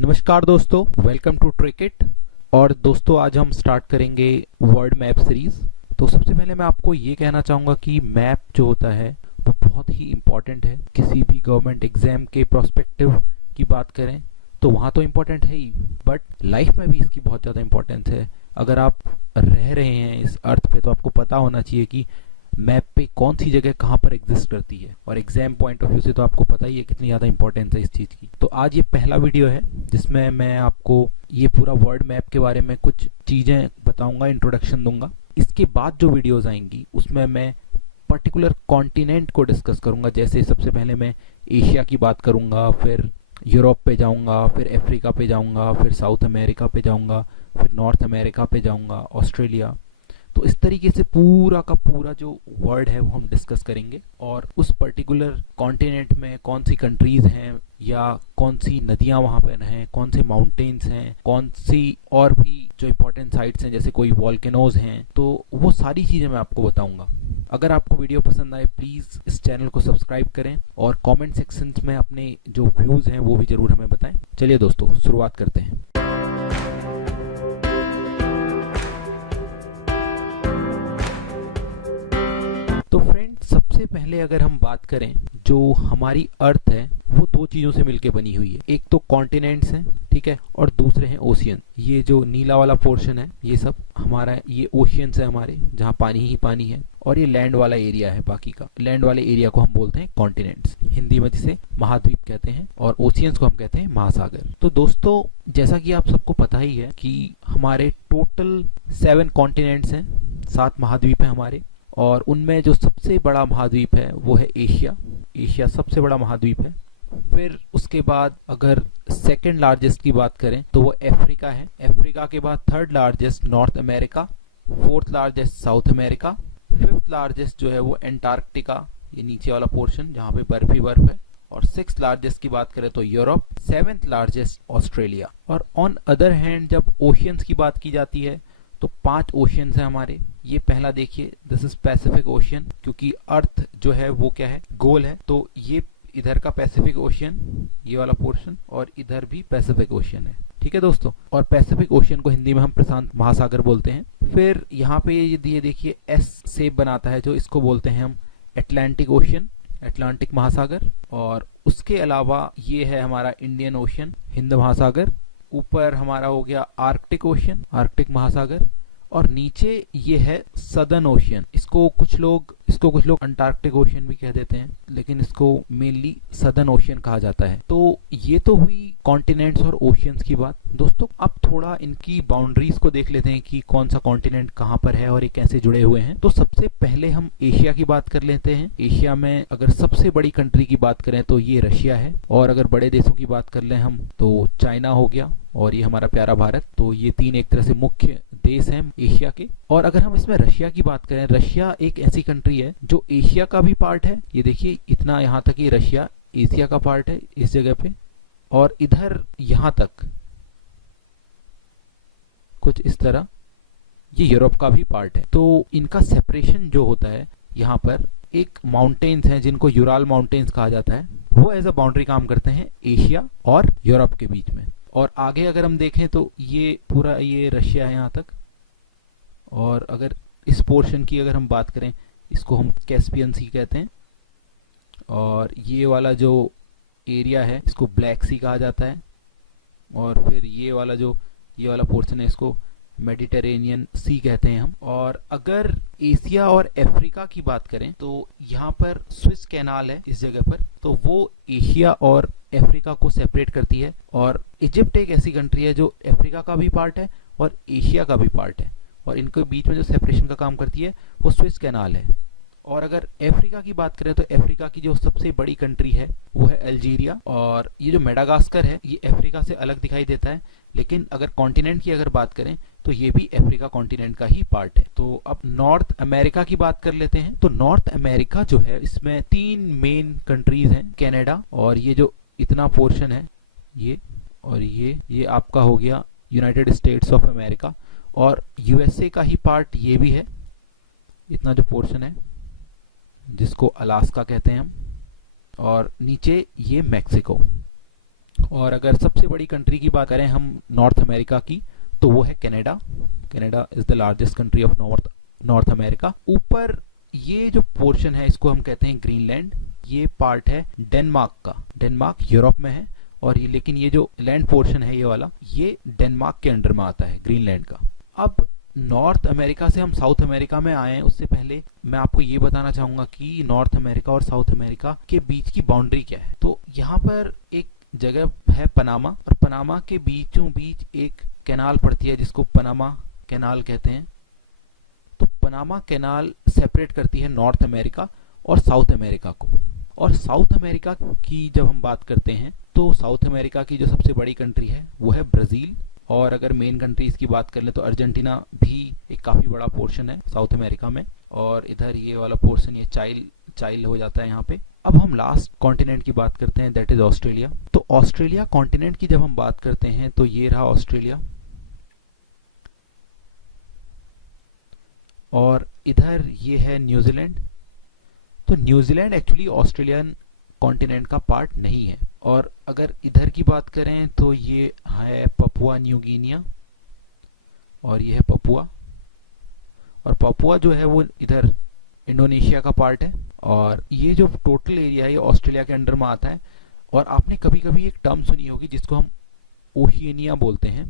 नमस्कार दोस्तों, welcome to ट्रिकेट। और दोस्तों आज हम स्टार्ट करेंगे वर्ल्ड मैप सीरीज। तो सबसे पहले मैं आपको ये कहना चाहूँगा कि मैप जो होता है वो बहुत ही इम्पॉर्टेंट है। किसी भी गवर्नमेंट एग्जाम के प्रोस्पेक्टिव की बात करें तो वहाँ तो इम्पोर्टेंट है ही, बट लाइफ में भी इसकी बहुत ज़्यादा इम्पोर्टेंस है। अगर आप रह रहे हैं इस अर्थ पे तो आपको पता होना चाहिए कि मैप पे कौन सी जगह कहाँ पर एग्जिस्ट करती है। और एग्जाम पॉइंट ऑफ व्यू से तो आपको पता ही है कितनी ज़्यादा इंपॉर्टेंस है इस चीज़ की। तो आज ये पहला वीडियो है जिसमें मैं आपको ये पूरा वर्ल्ड मैप के बारे में कुछ चीज़ें बताऊंगा, इंट्रोडक्शन दूंगा। इसके बाद जो वीडियोस आएंगी उसमें मैं पर्टिकुलर कॉन्टिनेंट को डिस्कस करूंगा। जैसे सबसे पहले मैं एशिया की बात करूंगा, फिर यूरोप पे जाऊंगा, फिर अफ्रीका पे जाऊंगा, फिर साउथ अमेरिका पे जाऊंगा, फिर नॉर्थ अमेरिका पे जाऊंगा, ऑस्ट्रेलिया। तो इस तरीके से पूरा का पूरा जो वर्ल्ड है वो हम डिस्कस करेंगे। और उस पर्टिकुलर कॉन्टिनेंट में कौन सी कंट्रीज हैं या कौन सी नदियां वहाँ पर हैं, कौन से माउंटेन्स हैं, कौन सी और भी जो इम्पोर्टेंट साइट्स हैं जैसे कोई वॉल्केनोज हैं, तो वो सारी चीज़ें मैं आपको बताऊंगा। अगर आपको वीडियो पसंद आए प्लीज़ इस चैनल को सब्सक्राइब करें और कमेंट सेक्शन में अपने जो व्यूज़ हैं वो भी ज़रूर हमें बताएं। चलिए दोस्तों शुरुआत करते हैं। तो फ्रेंड, सबसे पहले अगर हम बात करें, जो हमारी अर्थ है वो दो चीज़ों से मिलकर बनी हुई है। एक तो कॉन्टिनेंट्स हैं, ठीक है, और दूसरे हैं ओशियन। ये जो नीला वाला पोर्शन है ये सब हमारा, ये ओशियंस है हमारे, जहाँ पानी ही पानी है। और ये लैंड वाला एरिया है, बाकी का लैंड वाले एरिया को हम बोलते हैं कॉन्टिनेंट्स, हिंदी में जिसे महाद्वीप कहते हैं, और ओशियंस को हम कहते हैं महासागर। तो दोस्तों जैसा कि आप सबको पता ही है कि हमारे टोटल 7 कॉन्टिनेंट्स हैं, 7 महाद्वीप हैं हमारे। और उनमें जो सबसे बड़ा महाद्वीप है वो है एशिया। एशिया सबसे बड़ा महाद्वीप है। फिर उसके बाद अगर सेकंड लार्जेस्ट की बात करें तो वो अफ्रीका है। अफ्रीका के बाद third largest north America, fourth largest south America, fifth largest जो है वो एंटार्क्टिका, ये नीचे वाला पोर्शन जहाँ पे बर्फ ही बर्फ है। और सिक्स लार्जेस्ट की बात करें तो यूरोप, सेवेंथ लार्जेस्ट ऑस्ट्रेलिया। और ऑन अदर हैंड जब ओशियंस की बात की जाती है तो 5 ओशियंस हैं हमारे। ये पहला देखिए, दिस इज पैसिफिक ओशियन, क्योंकि अर्थ जो है वो क्या है, गोल है। तो ये इधर का पैसिफिक ओशियन, ये वाला पोर्शन, और इधर भी पैसिफिक ओशियन है, ठीक है दोस्तों। और पैसिफिक ओशियन को हिंदी में हम प्रशांत महासागर बोलते हैं। फिर यहाँ पे ये देखिए एस शेप बनाता है, जो इसको बोलते हैं हम अटलांटिक ओशियन, अटलांटिक महासागर। और उसके अलावा ये है हमारा इंडियन ओशियन, हिंद महासागर। ऊपर हमारा हो गया आर्कटिक ओशियन, आर्कटिक महासागर। और नीचे ये है सदर्न ओशियन, इसको कुछ लोग अंटार्कटिक ओशियन भी कह देते हैं, लेकिन इसको मेनली सदर्न ओशियन कहा जाता है। तो ये तो हुई कॉन्टिनेंट्स और ओशियंस की बात। दोस्तों अब थोड़ा इनकी बाउंड्रीज को देख लेते हैं कि कौन सा कॉन्टिनेंट कहाँ पर है और ये कैसे जुड़े हुए हैं। तो सबसे पहले हम एशिया की बात कर लेते हैं। एशिया में अगर सबसे बड़ी कंट्री की बात करें तो ये रशिया है। और अगर बड़े देशों की बात कर लें हम तो चाइना हो गया, और ये हमारा प्यारा भारत। तो ये 3 एक तरह से मुख्य देश हैं एशिया के। और अगर हम इसमें रशिया की बात करें, रशिया एक ऐसी कंट्री है जो एशिया का भी पार्ट है। ये देखिए इतना यहाँ तक, ये रशिया एशिया का पार्ट है इस जगह पे, और इधर यहाँ तक कुछ इस तरह ये यूरोप का भी पार्ट है। तो इनका सेपरेशन जो होता है, यहाँ पर एक माउंटेन्स हैं जिनको यूराल माउंटेन्स कहा जाता है, वो एज अ बाउंड्री काम करते हैं एशिया और यूरोप के बीच में। और आगे अगर हम देखें तो ये पूरा ये रशिया है यहाँ तक। और अगर इस पोर्शन की अगर हम बात करें, इसको हम कैस्पियन सी कहते हैं। और ये वाला जो एरिया है इसको ब्लैक सी कहा जाता है। और फिर ये वाला पोर्शन है, इसको मेडिटेरेनियन सी कहते हैं हम। और अगर एशिया और अफ्रीका की बात करें तो यहाँ पर स्विस कैनाल है इस जगह पर, तो वो एशिया और अफ्रीका को सेपरेट करती है। और इजिप्ट एक ऐसी कंट्री है जो अफ्रीका का भी पार्ट है और एशिया का भी पार्ट है, और इनके बीच में जो सेपरेशन का काम करती है वो स्विस कैनाल है। और अगर अफ्रीका की बात करें तो अफ्रीका की जो सबसे बड़ी कंट्री है वो है अल्जीरिया। और ये जो मेडागास्कर है ये अफ्रीका से अलग दिखाई देता है, लेकिन अगर कॉन्टिनेंट की अगर बात करें तो ये भी अफ्रीका कॉन्टिनेंट का ही पार्ट है। तो अब नॉर्थ अमेरिका की बात कर लेते हैं। तो नॉर्थ अमेरिका जो है इसमें 3 मेन कंट्रीज हैं, कनाडा, और ये जो इतना पोर्शन है ये, और ये आपका हो गया यूनाइटेड स्टेट्स ऑफ अमेरिका। और यूएसए का ही पार्ट ये भी है, इतना जो पोर्शन है जिसको अलास्का कहते हैं हम। और नीचे ये मैक्सिको, और अगर सबसे बड़ी कंट्री की बात करें हम नॉर्थ अमेरिका की, तो वो है Canada. Canada is the largest country of north America. ऊपर ये जो पोर्शन है इसको हम कहते हैं ग्रीनलैंड। ये पार्ट है डेनमार्क का। डेनमार्क यूरोप में है और ये, लेकिन ये जो लैंड पोर्शन है ये वाला, ये डेनमार्क के अंडर में आता है, ग्रीनलैंड का। अब नॉर्थ अमेरिका से हम साउथ अमेरिका में आए हैं, उससे पहले मैं आपको ये बताना चाहूंगा कि नॉर्थ अमेरिका और साउथ अमेरिका के बीच की बाउंड्री क्या है। तो यहाँ पर एक जगह है पनामा, और पनामा के बीचों बीच एक कैनाल पड़ती है जिसको पनामा कैनाल कहते हैं। तो पनामा कैनाल सेपरेट करती है नॉर्थ अमेरिका और साउथ अमेरिका को। और साउथ अमेरिका की जब हम बात करते हैं तो साउथ अमेरिका की जो सबसे बड़ी कंट्री है वो है ब्राज़ील। और अगर मेन कंट्रीज की बात कर ले तो अर्जेंटीना भी एक काफ़ी बड़ा पोर्शन है साउथ अमेरिका में। और इधर ये वाला पोर्शन ये चाइल हो जाता है यहाँ पे। अब हम लास्ट कॉन्टिनेंट की बात करते हैं, दैट इज ऑस्ट्रेलिया। तो ऑस्ट्रेलिया कॉन्टिनेंट की जब हम बात करते हैं तो ये रहा ऑस्ट्रेलिया, और इधर ये है न्यूजीलैंड। तो न्यूजीलैंड एक्चुअली ऑस्ट्रेलियन कॉन्टिनेंट का पार्ट नहीं है। और अगर इधर की बात करें तो ये है पपुआ न्यू गिनिया, और ये है पपुआ। और पपुआ जो है वो इधर इंडोनेशिया का पार्ट है। और ये जो टोटल एरिया है ये ऑस्ट्रेलिया के अंडर में आता है। और आपने कभी कभी एक टर्म सुनी होगी जिसको हम ओशिनिया बोलते हैं।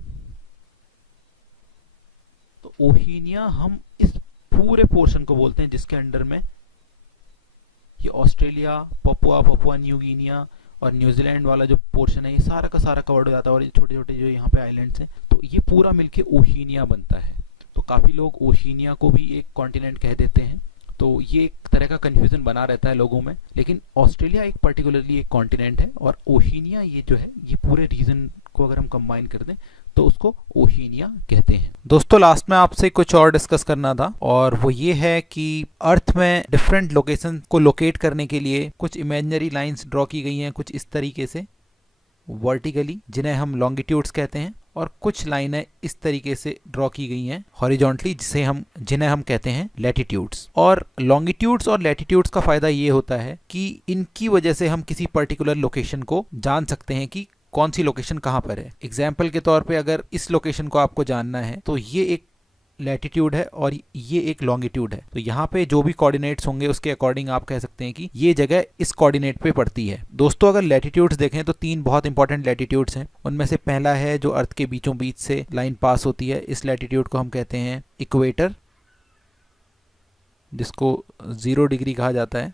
तो ओशिनिया हम इस पूरे पोर्शन को बोलते हैं जिसके अंडर में ये ऑस्ट्रेलिया, पपुआ न्यू गिनिया और न्यूजीलैंड वाला जो पोर्शन है ये सारा का सारा कवर्ड हो जाता है। और ये छोटे छोटे जो यहाँ पे आइलैंड्स हैं तो ये पूरा मिलके ओशिनिया बनता है। तो काफ़ी लोग ओशिनिया को भी एक कॉन्टिनेंट कह देते हैं। तो ये एक तरह का कंफ्यूजन बना रहता है लोगों में, लेकिन ऑस्ट्रेलिया एक पर्टिकुलरली एक कॉन्टिनेंट है और ओशिनिया ये जो है ये पूरे रीजन को अगर हम कंबाइन कर दें तो उसको ओशिनिया कहते हैं। दोस्तों लास्ट में आपसे कुछ और डिस्कस करना था, और वो ये है कि अर्थ में डिफरेंट लोकेशन को लोकेट करने के लिए कुछ इमेजिनरी लाइंस ड्रॉ की गई हैं, कुछ इस तरीके से वर्टिकली, जिन्हें हम लॉन्गिट्यूड्स कहते हैं, और कुछ लाइनें इस तरीके से ड्रॉ की गई हैं हॉरिजॉन्टली, जिन्हें हम कहते हैं लैटिट्यूड्स। और लॉन्गिट्यूड्स और लैटिट्यूड्स का फायदा ये होता है कि इनकी वजह से हम किसी पर्टिकुलर लोकेशन को जान सकते हैं कि कौन सी लोकेशन कहाँ पर है। एग्जाम्पल के तौर पे अगर इस लोकेशन को आपको जानना है तो ये एक लैटिट्यूड है और ये एक लॉन्गिट्यूड है। तो यहाँ पे जो भी कोऑर्डिनेट्स होंगे उसके अकॉर्डिंग आप कह सकते हैं कि ये जगह इस कोऑर्डिनेट पे पड़ती है। दोस्तों अगर लैटिट्यूड्स देखें तो 3 बहुत इंपॉर्टेंट लैटिट्यूड्स हैं। उनमें से पहला है जो अर्थ के बीचों बीच से लाइन पास होती है, इस लैटिट्यूड को हम कहते हैं इक्वेटर, जिसको 0 डिग्री कहा जाता है।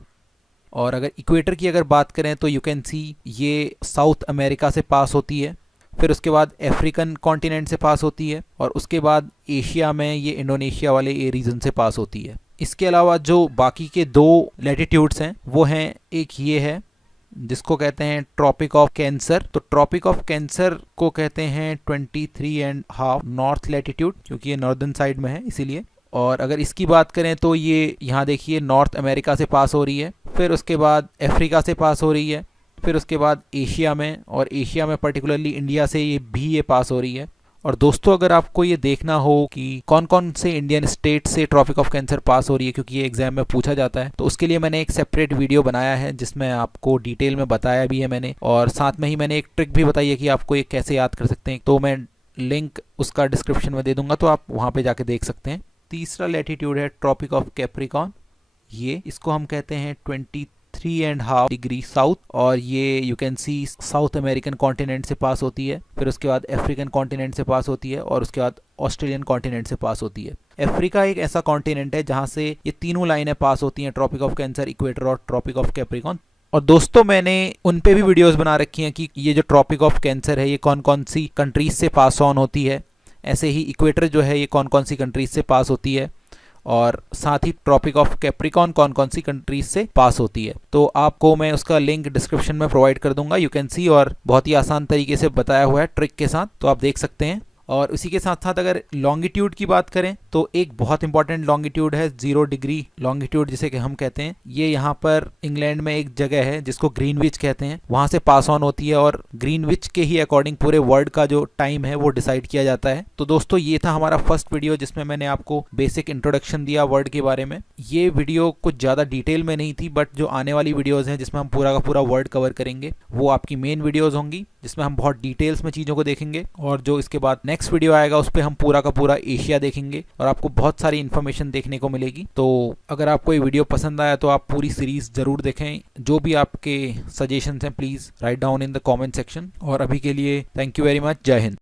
और अगर इक्वेटर की अगर बात करें तो यू कैन सी ये साउथ अमेरिका से पास होती है, फिर उसके बाद अफ्रीकन कॉन्टिनेंट से पास होती है, और उसके बाद एशिया में ये इंडोनेशिया वाले ए रीजन से पास होती है। इसके अलावा जो बाकी के 2 लैटिट्यूड्स हैं वो हैं, एक ये है जिसको कहते हैं ट्रॉपिक ऑफ कैंसर। तो ट्रॉपिक ऑफ कैंसर को कहते हैं 23.5 नॉर्थ लैटिट्यूड, क्योंकि ये नॉर्दर्न साइड में है इसीलिए। और अगर इसकी बात करें तो ये यहाँ देखिए नॉर्थ अमेरिका से पास हो रही है, फिर उसके बाद अफ्रीका से पास हो रही है, फिर उसके बाद एशिया में, और एशिया में पर्टिकुलरली इंडिया से ये पास हो रही है। और दोस्तों अगर आपको ये देखना हो कि कौन कौन से इंडियन स्टेट से ट्रॉपिक ऑफ कैंसर पास हो रही है, क्योंकि ये एग्जाम में पूछा जाता है, तो उसके लिए मैंने एक सेपरेट वीडियो बनाया है जिसमें आपको डिटेल में बताया भी है मैंने, और साथ में ही मैंने एक ट्रिक भी बताई है कि आपको ये कैसे याद कर सकते हैं। तो मैं लिंक उसका डिस्क्रिप्शन में दे दूंगा, तो आप वहाँ पर जाके देख सकते हैं। तीसरा लैटिट्यूड है ट्रॉपिक ऑफ कैप्रिकॉर्न। ये इसको हम कहते हैं 23.5 डिग्री साउथ, और ये you can see south American continent से पास होती है, फिर उसके बाद अफ्रीकन कॉन्टिनेंट से पास होती है, और उसके बाद ऑस्ट्रेलियन कॉन्टिनेंट से पास होती है। अफ्रीका एक ऐसा कॉन्टिनेंट है जहां से ये तीनों लाइनें पास होती हैं, ट्रॉपिक ऑफ कैंसर, इक्वेटर और ट्रॉपिक ऑफ कैप्रिकॉर्न। और दोस्तों मैंने उन पे भी वीडियोस बना रखी हैं कि ये जो ट्रॉपिक ऑफ कैंसर है ये कौन कौन सी कंट्रीज से पास ऑन होती है, ऐसे ही इक्वेटर जो है ये कौन कौन सी कंट्रीज से पास होती है, और साथ ही ट्रॉपिक ऑफ कैप्रिकॉर्न कौन कौन सी कंट्रीज से पास होती है। तो आपको मैं उसका लिंक डिस्क्रिप्शन में प्रोवाइड कर दूंगा, यू कैन सी, और बहुत ही आसान तरीके से बताया हुआ है ट्रिक के साथ, तो आप देख सकते हैं। और उसी के साथ साथ अगर लॉन्गिट्यूड की बात करें तो एक बहुत इंपॉर्टेंट लॉन्गिट्यूड है 0 डिग्री लॉन्गिट्यूड, जिसे कि हम कहते हैं, ये यहाँ पर इंग्लैंड में एक जगह है जिसको ग्रीनविच कहते हैं, वहां से पास ऑन होती है, और ग्रीनविच के ही अकॉर्डिंग पूरे वर्ल्ड का जो टाइम है वो डिसाइड किया जाता है। तो दोस्तों ये था हमारा फर्स्ट वीडियो जिसमें मैंने आपको बेसिक इंट्रोडक्शन दिया वर्ल्ड के बारे में। ये वीडियो कुछ ज्यादा डिटेल में नहीं थी, बट जो आने वाली वीडियोज हैं जिसमें हम पूरा का पूरा वर्ल्ड कवर करेंगे वो आपकी मेन वीडियोज होंगी, जिसमें हम बहुत डिटेल्स में चीज़ों को देखेंगे, और जो इसके बाद नेक्स्ट वीडियो आएगा उस पर हम पूरा का पूरा एशिया देखेंगे और आपको बहुत सारी इन्फॉर्मेशन देखने को मिलेगी। तो अगर आपको ये वीडियो पसंद आया तो आप पूरी सीरीज जरूर देखें। जो भी आपके सजेशंस हैं please write down in the comment section. और अभी के लिए थैंक यू वेरी मच। जय हिंद।